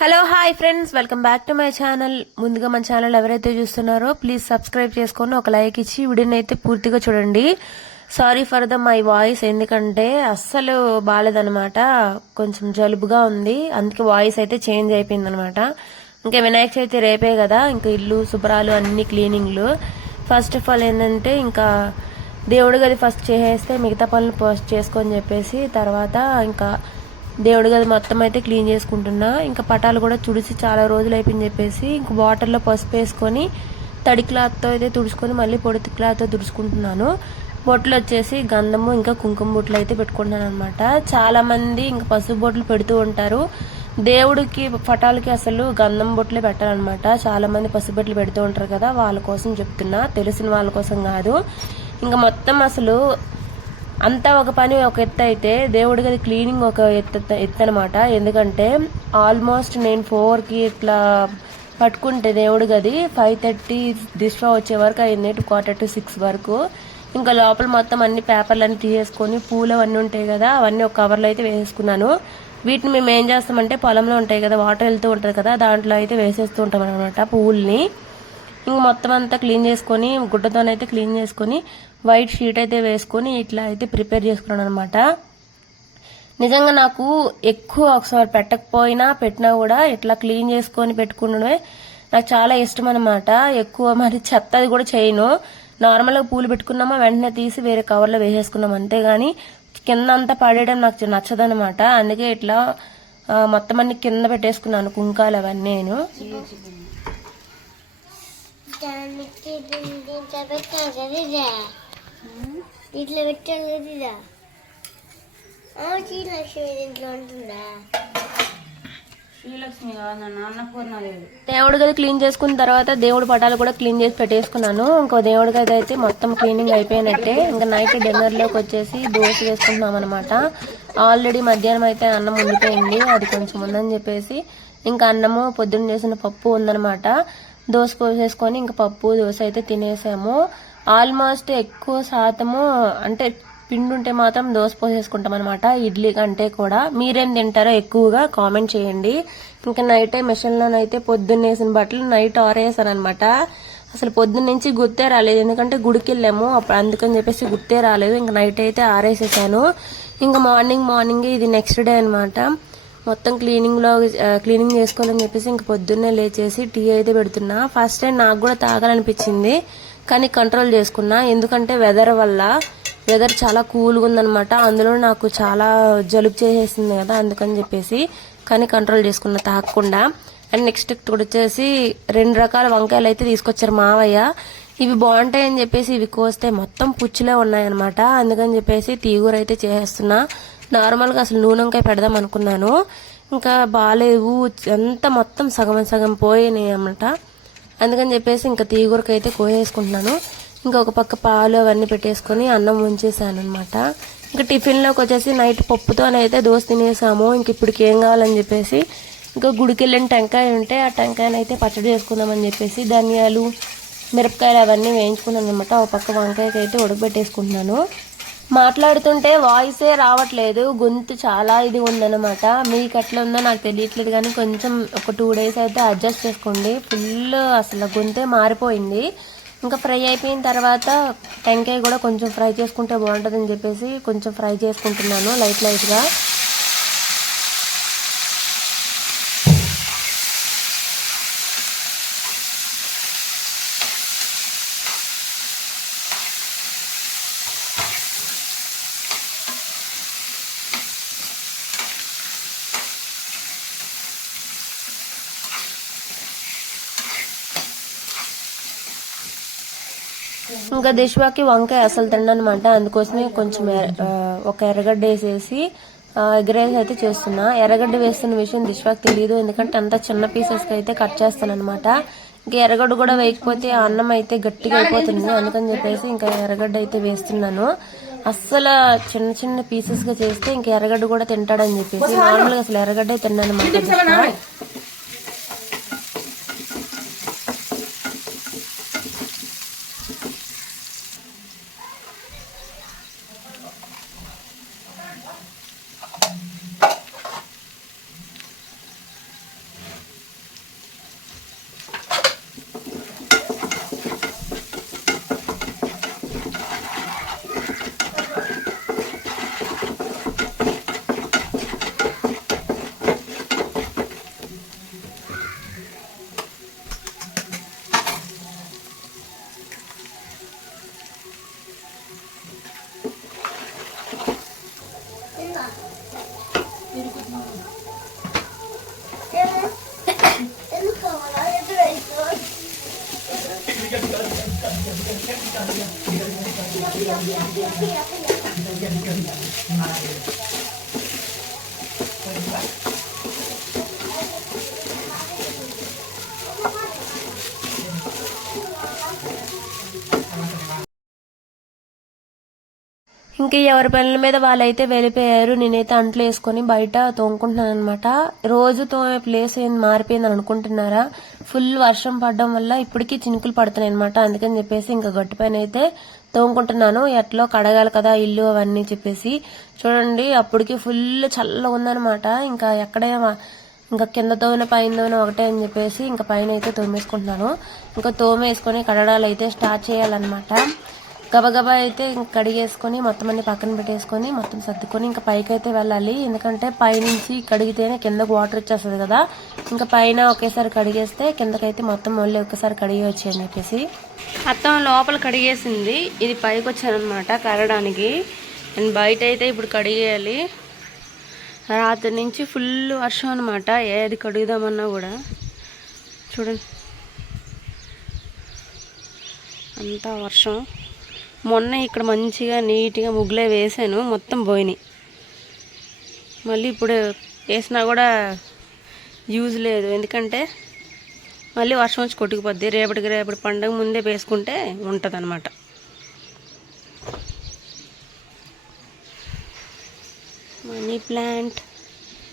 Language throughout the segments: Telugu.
Hello hi friends welcome back to my channel ముందుగా మన ఛానల్ ఎవరైతే చూస్తున్నారో ప్లీజ్ సబ్స్క్రైబ్ చేసుకొని ఒక లైక్ ఇచ్చి వీడియోని అయితే పూర్తిగా చూడండి. Sorry for the my voice ఎందుకంటే అస్సలు బాగాలేదనమాట కొంచెం జలుబుగా ఉంది. అందుకే వాయిస్ అయితే చేంజ్ అయిపోయింది అనమాట ఇంకా వినాయక చవితి రేపే కదా. ఇంకా ఇల్లు శుభ్రాలు అన్ని క్లీనింగ్లు ఫస్ట్ ఆఫ్ ఆల్ ఏంటంటే ఇంకా దేవుడి గది ఫస్ట్ చేసేస్తే మిగతా పనులు పోస్ట్ చేసుకొని చెప్పేసి తర్వాత ఇంకా దేవుడి గది మొత్తం అయితే క్లీన్ చేసుకుంటున్నా. ఇంకా పటాలు కూడా తుడిసి చాలా రోజులు అయిపోయింది చెప్పేసి ఇంక వాటర్లో పసుపు వేసుకొని తడి క్లాత్తో అయితే తుడుచుకొని మళ్ళీ పొడి క్లాత్తో తుడుచుకుంటున్నాను. బొట్లు వచ్చేసి గంధము ఇంకా కుంకుమ బొట్లు అయితే పెట్టుకుంటున్నాను అనమాట చాలామంది ఇంకా పసుపు బొట్లు పెడుతూ ఉంటారు. దేవుడికి పటాలకి అసలు గంధం బొట్లే పెట్టాలన్నమాట చాలామంది పసుపు బొట్లు పెడుతూ ఉంటారు కదా వాళ్ళ కోసం చెప్తున్నా. తెలిసిన వాళ్ళ కోసం కాదు. ఇంకా మొత్తం అసలు అంతా ఒక పని ఒక ఎత్తు అయితే దేవుడి గది క్లీనింగ్ ఒక ఎత్తు ఎత్తు అనమాట ఎందుకంటే ఆల్మోస్ట్ నేను ఫోర్కి ఇట్లా పట్టుకుంటే దేవుడి గది ఫైవ్ థర్టీ దిష్వా వచ్చే వరకు అయింది టు క్వార్టర్ టు సిక్స్ వరకు. ఇంకా లోపల మొత్తం అన్ని పేపర్లు అన్ని తీసేసుకొని పూలు అవన్నీ ఉంటాయి కదా అవన్నీ ఒక కవర్లో అయితే వేసేసుకున్నాను. వీటిని మేము ఏం చేస్తామంటే పొలంలో ఉంటాయి కదా వాటర్ వెళ్తూ ఉంటుంది కదా దాంట్లో అయితే వేసేస్తూ ఉంటాం అనమాట పువ్వుల్ని ఇంక మొత్తం అంతా క్లీన్ చేసుకొని గుడ్డతోనైతే క్లీన్ చేసుకొని వైట్ షీట్ అయితే వేసుకొని ఇట్లా అయితే ప్రిపేర్ చేసుకున్నాను అనమాట నిజంగా నాకు ఎక్కువ ఒకసారి పెట్టకపోయినా పెట్టినా కూడా ఇట్లా క్లీన్ చేసుకొని పెట్టుకున్నవే నాకు చాలా ఇష్టం అనమాట ఎక్కువ మరి చెత్త అది కూడా చేయను. నార్మల్గా పూలు పెట్టుకున్నామా వెంటనే తీసి వేరే కవర్లో వేసేసుకున్నాం అంతేగాని కింద అంతా పడేయడం నాకు నచ్చదనమాట అందుకే ఇట్లా మొత్తం అన్ని కింద పెట్టేసుకున్నాను కుంకాలు అవన్నీ నేను. దానికి దీంట్లో పెట్టాను కదా ఇదా? దీంట్లో పెట్టాను కదా ఇదా శ్రీలక్ష్మి దీంట్లో ఉంటుందా? శ్రీలక్ష్మి కాదన్న అన్నపూర్ణ లేదు. దేవుడి గది క్లీన్ చేసుకున్న తర్వాత దేవుడి పటాలు కూడా క్లీన్ చేసి పెట్టేసుకున్నాను. ఇంకో దేవుడి గది అయితే మొత్తం క్లీనింగ్ అయిపోయినట్టే. ఇంకా నైట్ డిన్నర్లోకి వచ్చేసి దోశ వేసుకుంటున్నాం అనమాట ఆల్రెడీ మధ్యాహ్నం అయితే అన్నం ఉండిపోయింది అది కొంచెం ఉందని చెప్పేసి ఇంకా అన్నము పొద్దున్న చేసిన పప్పు ఉందనమాట దోశ పోసేసుకొని ఇంకా పప్పు దోశ అయితే తినేసాము. ఆల్మోస్ట్ ఎక్కువ శాతము అంటే పిండి ఉంటే మాత్రం దోశ పోసేసుకుంటాం అనమాట ఇడ్లీ కంటే కూడా. మీరేం తింటారో ఎక్కువగా కామెంట్ చేయండి. ఇంకా నైట్ మిషన్లోనైతే పొద్దున్నేసిన బట్టలు నైట్ ఆరేసాను అనమాట అసలు పొద్దున్న నుంచి గుర్తే రాలేదు ఎందుకంటే గుడికి వెళ్ళాము. అప్పుడు అందుకని చెప్పేసి గుర్తే రాలేదు. ఇంకా నైట్ అయితే ఆరేసేసాను. ఇంకా మార్నింగ్ మార్నింగ్ ఇది నెక్స్ట్ డే అనమాట మొత్తం క్లీనింగ్లో క్లీనింగ్ చేసుకోవాలని చెప్పేసి ఇంక పొద్దున్నే లేచేసి టీ అయితే పెడుతున్నా. ఫస్ట్ టైం నాకు కూడా తాగాలనిపించింది కానీ కంట్రోల్ చేసుకున్నా. ఎందుకంటే వెదర్ వల్ల వెదర్ చాలా కూల్గా ఉందనమాట అందులో నాకు చాలా జలుబు చేసేసింది కదా అందుకని చెప్పేసి కానీ కంట్రోల్ చేసుకున్నా తాగకుండా. అండ్ నెక్స్ట్ ఇక్కడ వచ్చేసి రెండు రకాల వంకాయలు అయితే తీసుకొచ్చారు మావయ్య. ఇవి బాగుంటాయని చెప్పేసి ఇవి కోస్తే మొత్తం పుచ్చులే ఉన్నాయన్నమాట. అందుకని చెప్పేసి తీగూర అయితే చేసేస్తున్నా. నార్మల్గా అసలు నూనె వంకాయ పెడదాం అనుకున్నాను. ఇంకా బాగాలేవు అంతా మొత్తం సగం సగం పోయినాయి అన్నమాట. అందుకని చెప్పేసి ఇంకా తీగూరకైతే అయితే కోసేసుకుంటున్నాను. ఇంకా ఒక పక్క పాలు అవన్నీ పెట్టేసుకొని అన్నం ఉంచేసాను అనమాట ఇంకా టిఫిన్లోకి వచ్చేసి నైట్ పప్పుతోనైతే దోశ తినేసాము. ఇంక ఇప్పటికి ఏం కావాలని చెప్పేసి ఇంకా గుడికి వెళ్ళిన టెంకాయ ఉంటే ఆ టెంకాయనైతే పచ్చడి చేసుకుందామని చెప్పేసి ధనియాలు మిరపకాయలు అవన్నీ వేయించుకున్నాను అనమాట ఒక పక్క వంకాయకి అయితే ఉడకబెట్టేసుకుంటున్నాను. మాట్లాడుతుంటే వాయిసే రావట్లేదు. గొంతు చాలా ఇది ఉందన్నమాట. మీకు ఎట్లా ఉందో నాకు తెలియట్లేదు కానీ కొంచెం ఒక టూ డేస్ అయితే అడ్జస్ట్ చేసుకోండి. ఫుల్ అసలు గొంతే మారిపోయింది. ఇంకా ఫ్రై అయిపోయిన తర్వాత టెంకాయ కూడా కొంచెం ఫ్రై చేసుకుంటే బాగుంటుందని చెప్పేసి కొంచెం ఫ్రై చేసుకుంటున్నాను లైట్ లైట్గా. ఇంకా దిష్వాకి వంకాయ అసలు తిననమాట అందుకోసమే కొంచెం ఒక ఎర్రగడ్డ వేసేసి ఎగ్ రైస్ అయితే చేస్తున్నా. ఎర్రగడ్డ వేస్తున్న విషయం దిష్వాకి తెలియదు ఎందుకంటే అంత చిన్న పీసెస్కి అయితే కట్ చేస్తాను అనమాట. ఇంకా ఎర్రగడ్డ కూడా వేయకపోతే అన్నం అయితే గట్టిగా అయిపోతుంది. అందుకని చెప్పేసి ఇంకా ఎర్రగడ్డ అయితే వేస్తున్నాను. అస్సలు చిన్న చిన్న పీసెస్గా చేస్తే ఇంకా ఎర్రగడ్డ కూడా తింటాడని చెప్పేసి నార్మల్గా అసలు ఎర్రగడ్డ తిన్నాను అనమాట. ఇంకా ఎవరి పనుల మీద వాళ్ళైతే వెళ్ళిపోయారు. నేనైతే అంట్లు వేసుకొని బయట తోముకుంటున్నాను అనమాట రోజు తోమే ప్లేస్ ఏంది మారిపోయిందని అనుకుంటున్నారా? ఫుల్ వర్షం పడడం వల్ల ఇప్పటికీ చినుకులు పడుతున్నాయి అనమాట అందుకని చెప్పేసి ఇంకా గట్టిపైన అయితే తోముకుంటున్నాను ఎట్లో కడగాలి కదా ఇల్లు అవన్నీ చెప్పేసి. చూడండి అప్పటికి ఫుల్ చల్లగా ఉందనమాట ఇంకా ఎక్కడే ఇంకా కింద తోమిన పైన తోమిన ఒకటే అని చెప్పేసి ఇంకా పైన అయితే తోమేసుకుంటున్నాను. ఇంకా తోమేసుకొని కడగాలి అయితే స్టార్ట్ చేయాలన్నమాట. గబగబా అయితే ఇంక కడిగేసుకొని మొత్తం అన్ని పక్కన పెట్టేసుకొని మొత్తం సర్దుకొని ఇంకా పైకి అయితే వెళ్ళాలి. ఎందుకంటే పైనుంచి కడిగితేనే కిందకు వాటర్ వచ్చేస్తుంది కదా. ఇంకా పైన ఒకేసారి కడిగేస్తే కిందకైతే మొత్తం మళ్ళీ ఒకేసారి కడిగేయచ్చు అని చెప్పేసి. అత్తం లోపల కడిగేసింది. ఇది పైకి వచ్చానమాట కడడానికి అండ్ బయట అయితే ఇప్పుడు కడిగేయాలి. రాత్రి నుంచి ఫుల్ వర్షం అనమాట ఏది కడుగుదామన్నా కూడా. చూడండి. అంతా వర్షం. మొన్న ఇక్కడ మంచిగా నీట్గా ముగ్గులే వేసాను. మొత్తం పోయినాయి. మళ్ళీ ఇప్పుడు వేసినా కూడా యూజ్ లేదు. ఎందుకంటే మళ్ళీ వర్షం వచ్చి కొట్టుకుపోద్ది. రేపటికి రేపటి పండగ ముందే వేసుకుంటే ఉంటుంది అనమాట మనీ ప్లాంట్.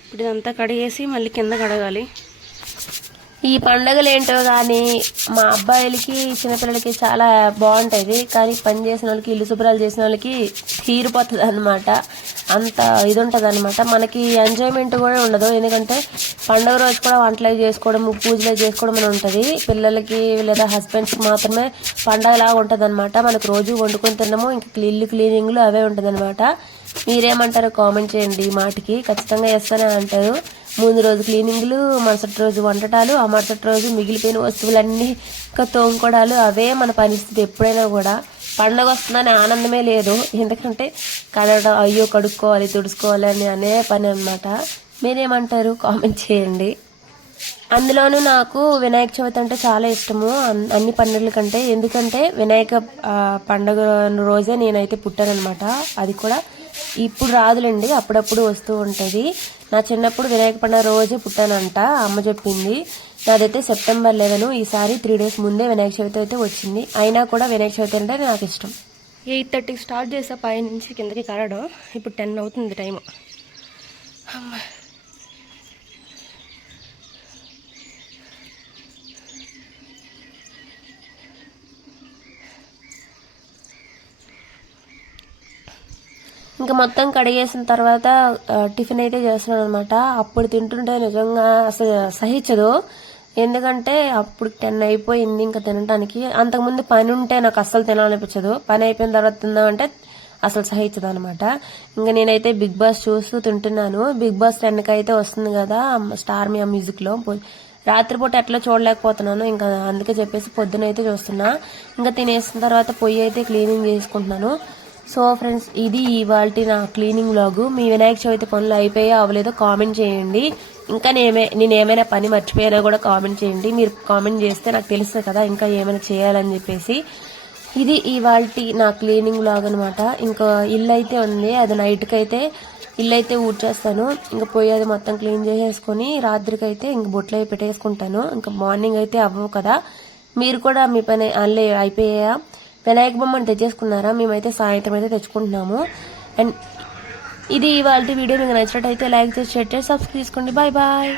ఇప్పుడు ఇదంతా కడిగేసి మళ్ళీ కింద కడగాలి. ఈ పండుగలు ఏంటో కానీ మా అబ్బాయిలకి చిన్నపిల్లలకి చాలా బాగుంటుంది. కానీ పని చేసిన వాళ్ళకి ఇల్లు శుభ్రాలు చేసిన వాళ్ళకి తీరిపోతుంది అనమాట అంత ఇది ఉంటుంది అనమాట మనకి ఎంజాయ్మెంట్ కూడా ఉండదు. ఎందుకంటే పండుగ రోజు కూడా వంటలు చేసుకోవడం పూజలు చేసుకోవడం అని ఉంటుంది. పిల్లలకి లేదా హస్బెండ్స్కి మాత్రమే పండగలాగా ఉంటుంది అనమాట మనకు రోజు వండుకొని తినము ఇంకా ఇల్లు క్లీనింగ్లు అవే ఉంటుంది అనమాట మీరేమంటారో కామెంట్ చేయండి ఈ మాటకి. ఖచ్చితంగా చేస్తానే అంటారు. ముందు రోజు క్లీనింగ్లు మరుసటి రోజు వంటటాలు ఆ మరుసటి రోజు మిగిలిపోయిన వస్తువులన్నీ ఇంకా తోముకోవడాలు అవే మన పరిస్థితి ఎప్పుడైనా కూడా. పండగ వస్తుందని ఆనందమే లేదు. ఎందుకంటే కడగడం అయ్యో కడుక్కోవాలి తుడుచుకోవాలని అని అనే పని అనమాట మీరేమంటారు? కామెంట్ చేయండి. అందులోనూ నాకు వినాయక చవితి అంటే చాలా ఇష్టము. అన్- అన్ని పండుగల కంటే. ఎందుకంటే వినాయక పండుగ రోజే నేనైతే పుట్టానమాట అది కూడా ఇప్పుడు రాదులేండి. అప్పుడప్పుడు వస్తూ ఉంటుంది. నా చిన్నప్పుడు వినాయక పండుగ రోజే పుట్టానంట. అమ్మ చెప్పింది నాదైతే సెప్టెంబర్ లెవెన్. ఈసారి త్రీ డేస్ ముందే వినాయక చవితి అయితే వచ్చింది. అయినా కూడా వినాయక చవితి అంటే నాకు ఇష్టం. ఎయిట్ థర్టీకి స్టార్ట్ చేసా పై నుంచి కిందకి కరడం. ఇప్పుడు టెన్ అవుతుంది టైం ఇంకా మొత్తం కడిగేసిన తర్వాత టిఫిన్ అయితే చేస్తున్నాను అనమాట అప్పుడు తింటుంటే నిజంగా అసలు సహించదు. ఎందుకంటే అప్పుడు టెన్ అయిపోయింది ఇంకా తినడానికి అంతకుముందు పని ఉంటే నాకు అస్సలు తినాలనిపించదు. పని అయిపోయిన తర్వాత తిందామంటే అసలు సహించదు అనమాట ఇంకా నేనైతే బిగ్ బాస్ చూస్తూ తింటున్నాను. బిగ్ బాస్ టెన్కి అయితే వస్తుంది కదా స్టార్ మీ ఆ మ్యూజిక్లో రాత్రిపూట ఎట్లా చూడలేకపోతున్నాను. ఇంకా అందుకే చెప్పేసి పొద్దున అయితే చూస్తున్నా. ఇంకా తినేసిన తర్వాత పొయ్యి అయితే క్లీనింగ్ చేసుకుంటున్నాను. సో ఫ్రెండ్స్ ఇది ఇవాళ నా క్లీనింగ్ లాగు మీ వినాయక చవితి పనులు అయిపోయా అవ్వలేదో కామెంట్ చేయండి. ఇంకా నేమే నేను ఏమైనా పని మర్చిపోయినా కూడా కామెంట్ చేయండి. మీరు కామెంట్ చేస్తే నాకు తెలుస్తుంది కదా ఇంకా ఏమైనా చేయాలని చెప్పేసి. ఇది ఇవాళ నా క్లీనింగ్ వ్లాగ్ అనమాట ఇంకా ఇల్లు అయితే ఉంది. అది నైట్కి అయితే ఇల్లు అయితే ఊడ్చేస్తాను. ఇంకా పోయి అది మొత్తం క్లీన్ చేసేసుకొని రాత్రికి అయితే ఇంక బొట్లు అవి పెట్టేసుకుంటాను. ఇంకా మార్నింగ్ అయితే అవ్వవు కదా. మీరు కూడా మీ పని అల్లే అయిపోయా వినాయక బొమ్మను తెచ్చేసుకున్నారా మేమైతే సాయంత్రం అయితే తెచ్చుకుంటున్నాము. అండ్ ఇది ఇవాళ వీడియో. మీకు నచ్చినట్టయితే లైక్ చేసి షేర్ చేసి సబ్స్క్రైబ్ చేసుకోండి. Bye bye.